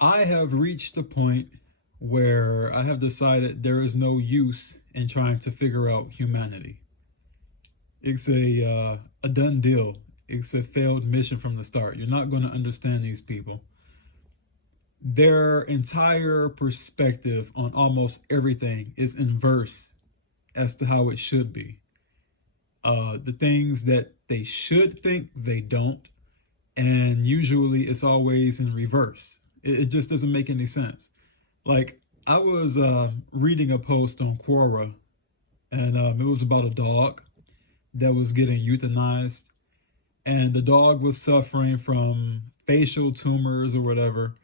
I have reached a point where I have decided there is no use in trying to figure out humanity. It's a done deal. It's a failed mission from the start. You're not going to understand these people. Their entire perspective on almost everything is inverse as to how it should be. The things that they should think, they don't. And usually it's always in reverse. It just doesn't make any sense. Like, I was reading a post on Quora, and it was about a dog that was getting euthanized, and the dog was suffering from facial tumors or whatever,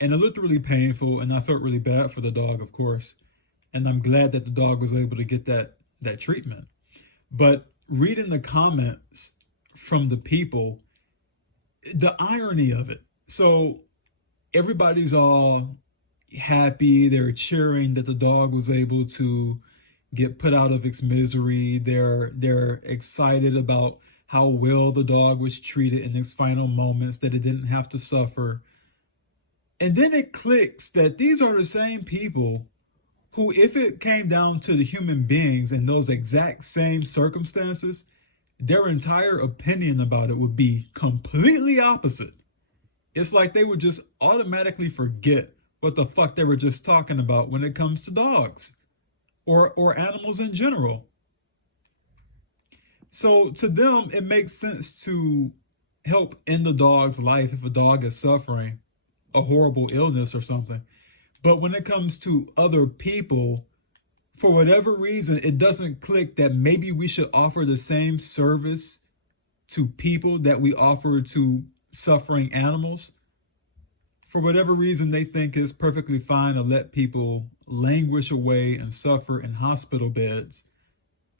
and it looked really painful, and I felt really bad for the dog, of course, and I'm glad that the dog was able to get that treatment. But reading the comments from the people, the irony of it. So everybody's all happy. They're cheering that the dog was able to get put out of its misery. They're excited about how well the dog was treated in its final moments, that it didn't have to suffer. And then it clicks that these are the same people who, if it came down to the human beings in those exact same circumstances, their entire opinion about it would be completely opposite. It's like they would just automatically forget what the fuck they were just talking about when it comes to dogs or animals in general. So to them, it makes sense to help end the dog's life if a dog is suffering a horrible illness or something. But when it comes to other people, for whatever reason, it doesn't click that maybe we should offer the same service to people that we offer to suffering animals. For whatever reason, they think it's perfectly fine to let people languish away and suffer in hospital beds,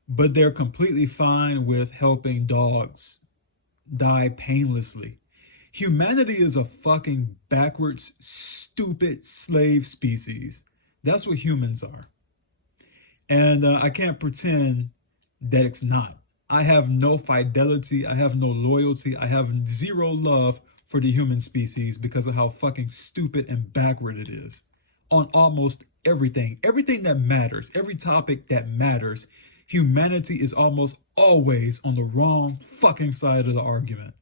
but they're completely fine with helping dogs die painlessly. Humanity is a fucking backwards, stupid slave species. That's what humans are. And I can't pretend that it's not. I have no fidelity. I have no loyalty. I have zero love for the human species because of how fucking stupid and backward it is on almost everything. Everything that matters, every topic that matters, humanity is almost always on the wrong fucking side of the argument.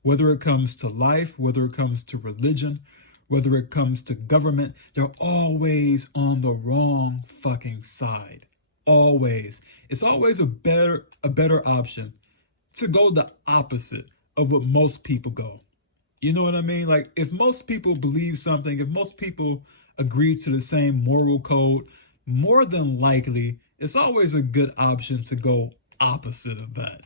Whether it comes to life, whether it comes to religion, whether it comes to government, they're always on the wrong fucking side. Always. It's always a better option to go the opposite of what most people go. You know what I mean? Like, if most people believe something, if most people agree to the same moral code, more than likely, it's always a good option to go opposite of that.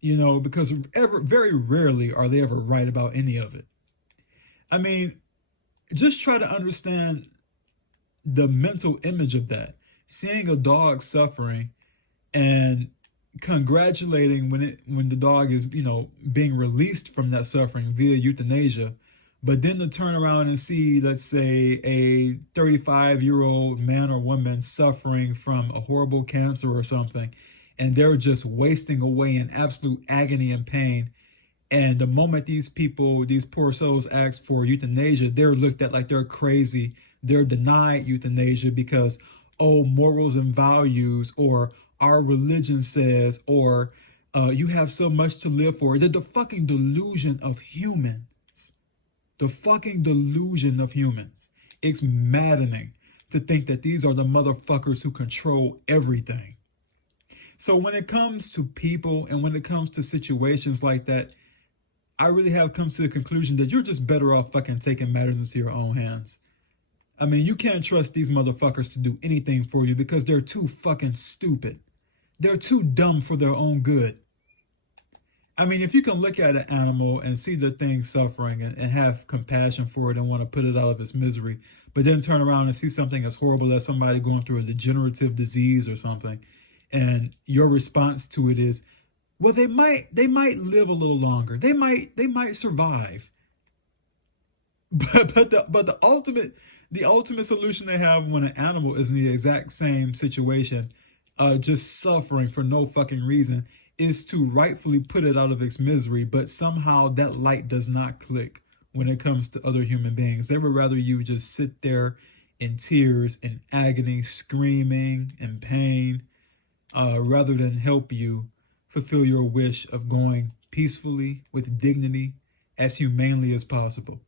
You know, because very rarely are they ever right about any of it. I mean, just try to understand the mental image of that. Seeing a dog suffering and congratulating when the dog is, being released from that suffering via euthanasia, but then to turn around and see, let's say, a 35-year-old man or woman suffering from a horrible cancer or something, and they're just wasting away in absolute agony and pain. And the moment these poor souls ask for euthanasia, they're looked at like they're crazy. They're denied euthanasia because, oh, morals and values, or our religion says, or you have so much to live for. The fucking delusion of humans. The fucking delusion of humans. It's maddening to think that these are the motherfuckers who control everything. So when it comes to people and when it comes to situations like that, I really have come to the conclusion that you're just better off fucking taking matters into your own hands. I mean, you can't trust these motherfuckers to do anything for you because they're too fucking stupid. They're too dumb for their own good. I mean, if you can look at an animal and see the thing suffering and have compassion for it and want to put it out of its misery, but then turn around and see something as horrible as somebody going through a degenerative disease or something, and your response to it is, well, they might live a little longer. They might survive. But the ultimate solution they have when an animal is in the exact same situation, just suffering for no fucking reason, is to rightfully put it out of its misery. But somehow that light does not click when it comes to other human beings. They would rather you just sit there in tears and agony, screaming and pain, rather than help you fulfill your wish of going peacefully with dignity as humanely as possible.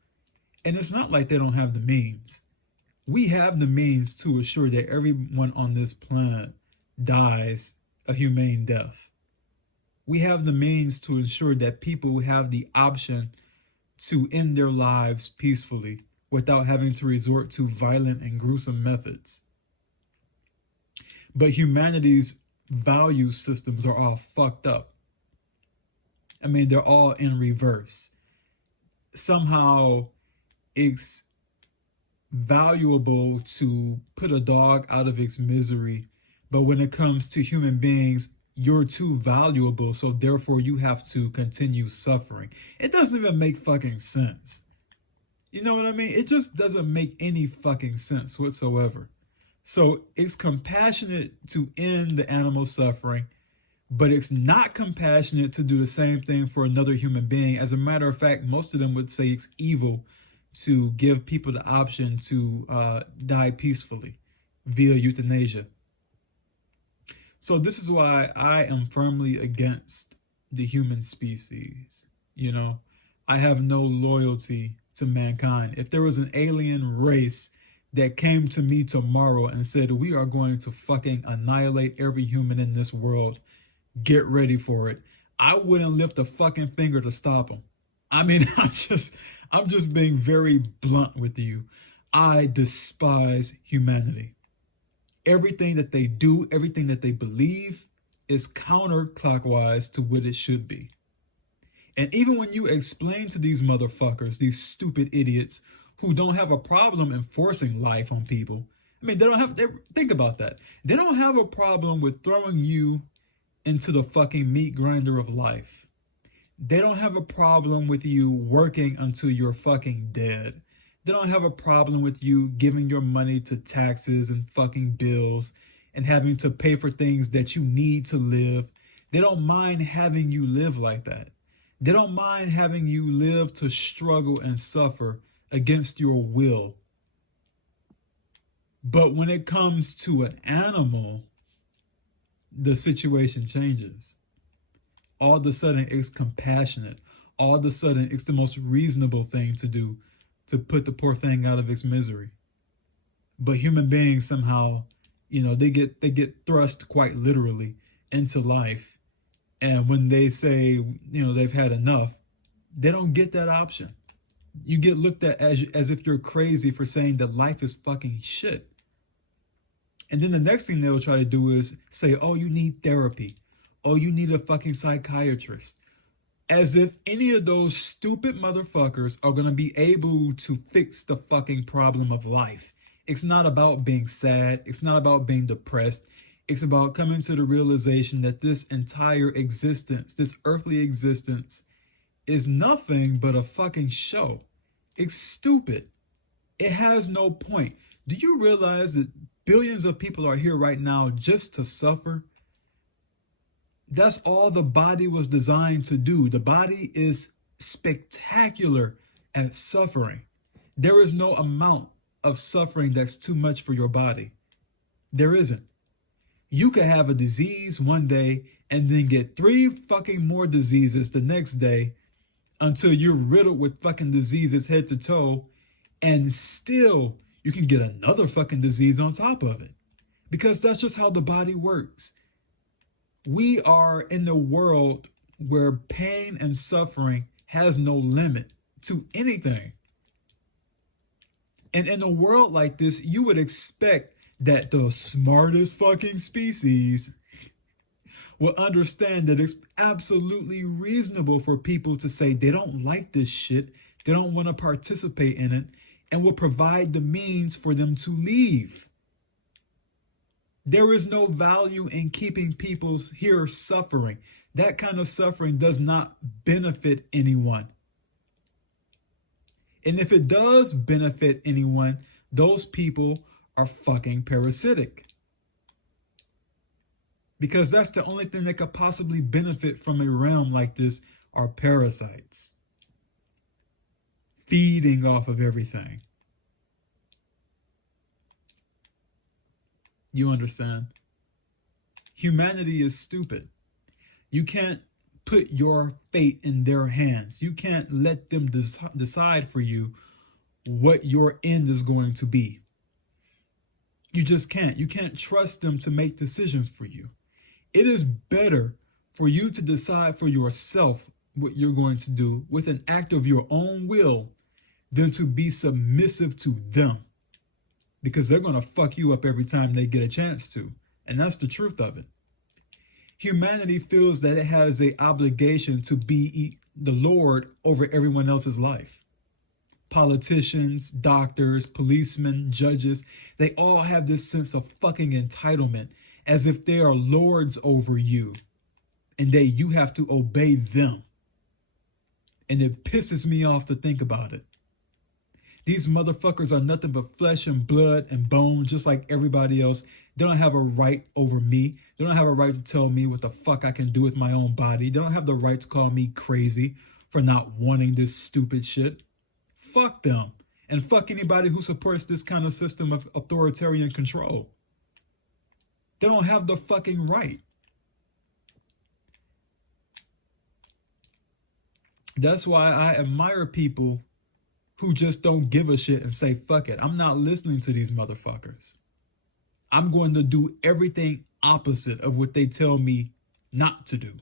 And it's not like they don't have the means. We have the means to assure that everyone on this planet dies a humane death. We have the means to ensure that people have the option to end their lives peacefully without having to resort to violent and gruesome methods. But humanity's value systems are all fucked up. I mean, they're all in reverse. Somehow it's valuable to put a dog out of its misery, but when it comes to human beings, you're too valuable, so therefore you have to continue suffering. It doesn't even make fucking sense. You know what I mean? It just doesn't make any fucking sense whatsoever. So it's compassionate to end the animal suffering, but it's not compassionate to do the same thing for another human being. As a matter of fact, most of them would say it's evil to give people the option to die peacefully via euthanasia. So this is why I am firmly against the human species. You know, I have no loyalty to mankind. If there was an alien race that came to me tomorrow and said, we are going to fucking annihilate every human in this world, get ready for it, I wouldn't lift a fucking finger to stop them. I mean, I'm just being very blunt with you. I despise humanity. Everything that they do, everything that they believe is counterclockwise to what it should be. And even when you explain to these motherfuckers, these stupid idiots who don't have a problem enforcing life on people, I mean, think about that. They don't have a problem with throwing you into the fucking meat grinder of life. They don't have a problem with you working until you're fucking dead. They don't have a problem with you giving your money to taxes and fucking bills and having to pay for things that you need to live. They don't mind having you live like that. They don't mind having you live to struggle and suffer against your will. But when it comes to an animal, the situation changes. All of a sudden, it's compassionate. All of a sudden, it's the most reasonable thing to do, to put the poor thing out of its misery. But human beings somehow, they get thrust quite literally into life. And when they say, they've had enough, they don't get that option. You get looked at as if you're crazy for saying that life is fucking shit. And then the next thing they'll try to do is say, oh, you need therapy. Oh, you need a fucking psychiatrist. As if any of those stupid motherfuckers are going to be able to fix the fucking problem of life. It's not about being sad. It's not about being depressed. It's about coming to the realization that this entire existence, this earthly existence, is nothing but a fucking show. It's stupid. It has no point. Do you realize that billions of people are here right now just to suffer? That's all the body was designed to do. The body is spectacular at suffering. There is no amount of suffering that's too much for your body. There isn't. You could have a disease one day and then get 3 fucking more diseases the next day until you're riddled with fucking diseases head to toe, and still you can get another fucking disease on top of it. Because that's just how the body works. We are in a world where pain and suffering has no limit to anything. And in a world like this, you would expect that the smartest fucking species will understand that it's absolutely reasonable for people to say they don't like this shit, they don't want to participate in it, and will provide the means for them to leave. There is no value in keeping people here suffering. That kind of suffering does not benefit anyone. And if it does benefit anyone, those people are fucking parasitic. Because that's the only thing that could possibly benefit from a realm like this are parasites. feeding off of everything. You understand? Humanity is stupid. You can't put your fate in their hands. You can't let them decide for you what your end is going to be. You just can't. You can't trust them to make decisions for you. It is better for you to decide for yourself what you're going to do with an act of your own will than to be submissive to them, because they're going to fuck you up every time they get a chance to. And that's the truth of it. Humanity feels that it has an obligation to be the Lord over everyone else's life. Politicians, doctors, policemen, judges, they all have this sense of fucking entitlement, as if they are lords over you and you have to obey them. And it pisses me off to think about it. These motherfuckers are nothing but flesh and blood and bone, just like everybody else. They don't have a right over me. They don't have a right to tell me what the fuck I can do with my own body. They don't have the right to call me crazy for not wanting this stupid shit. Fuck them. And fuck anybody who supports this kind of system of authoritarian control. They don't have the fucking right. That's why I admire people who just don't give a shit and say, fuck it, I'm not listening to these motherfuckers. I'm going to do everything opposite of what they tell me not to do.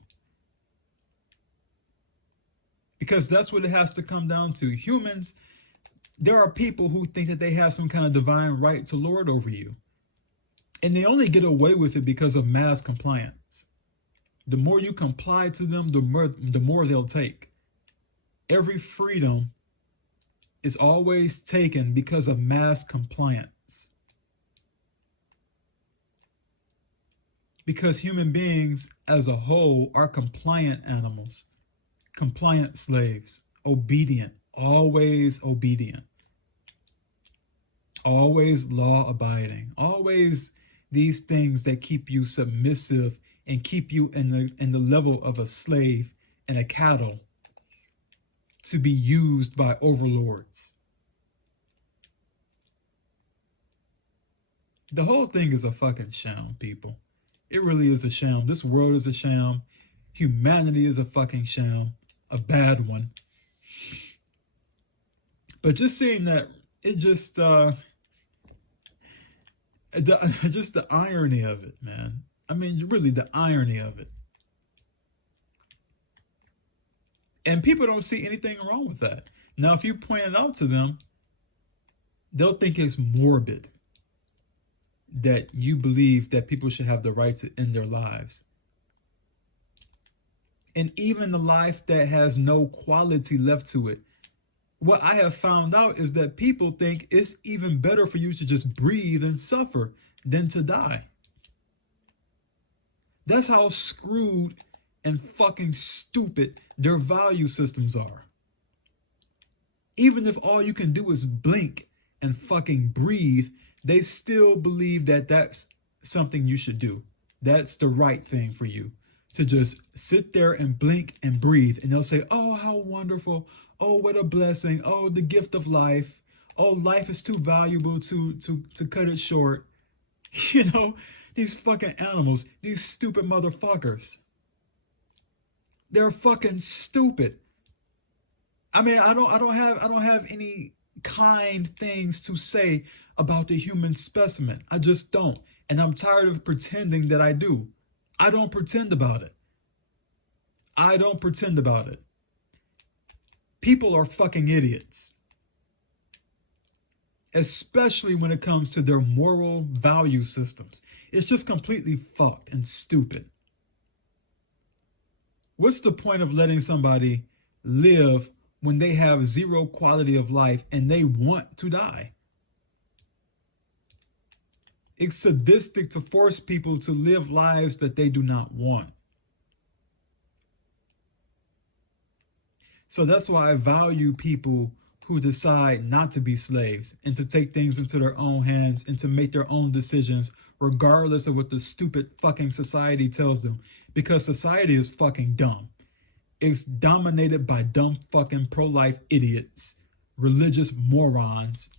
Because that's what it has to come down to. Humans, there are people who think that they have some kind of divine right to lord over you. And they only get away with it because of mass compliance. The more you comply to them, the more they'll take. Every freedom is always taken because of mass compliance. Because human beings as a whole are compliant animals, compliant slaves, obedient, always law abiding, always these things that keep you submissive and keep you in the level of a slave and a cattle to be used by overlords. The whole thing is a fucking sham, people. It really is a sham. This world is a sham. Humanity is a fucking sham. A bad one. But just seeing that, it just the irony of it, man. I mean, really the irony of it. And people don't see anything wrong with that. Now, if you point it out to them, they'll think it's morbid that you believe that people should have the right to end their lives. And even the life that has no quality left to it. What I have found out is that people think it's even better for you to just breathe and suffer than to die. That's how screwed and fucking stupid their value systems are. Even if all you can do is blink and fucking breathe, they still believe that that's something you should do. That's the right thing for you, to just sit there and blink and breathe. And they'll say, oh, how wonderful. Oh, what a blessing. Oh, the gift of life. Oh, life is too valuable to cut it short. You know, these fucking animals, these stupid motherfuckers. They're fucking stupid. I mean, I don't have any kind things to say about the human specimen. I just don't. And I'm tired of pretending that I do. I don't pretend about it. I don't pretend about it. People are fucking idiots. Especially when it comes to their moral value systems. It's just completely fucked and stupid. What's the point of letting somebody live when they have zero quality of life and they want to die? It's sadistic to force people to live lives that they do not want. So that's why I value people who decide not to be slaves and to take things into their own hands and to make their own decisions regardless of what the stupid fucking society tells them. Because society is fucking dumb. It's dominated by dumb fucking pro-life idiots religious morons,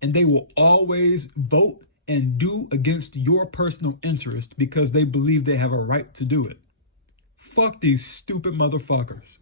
and they will always vote and do against your personal interest because they believe they have a right to do it. Fuck these stupid motherfuckers.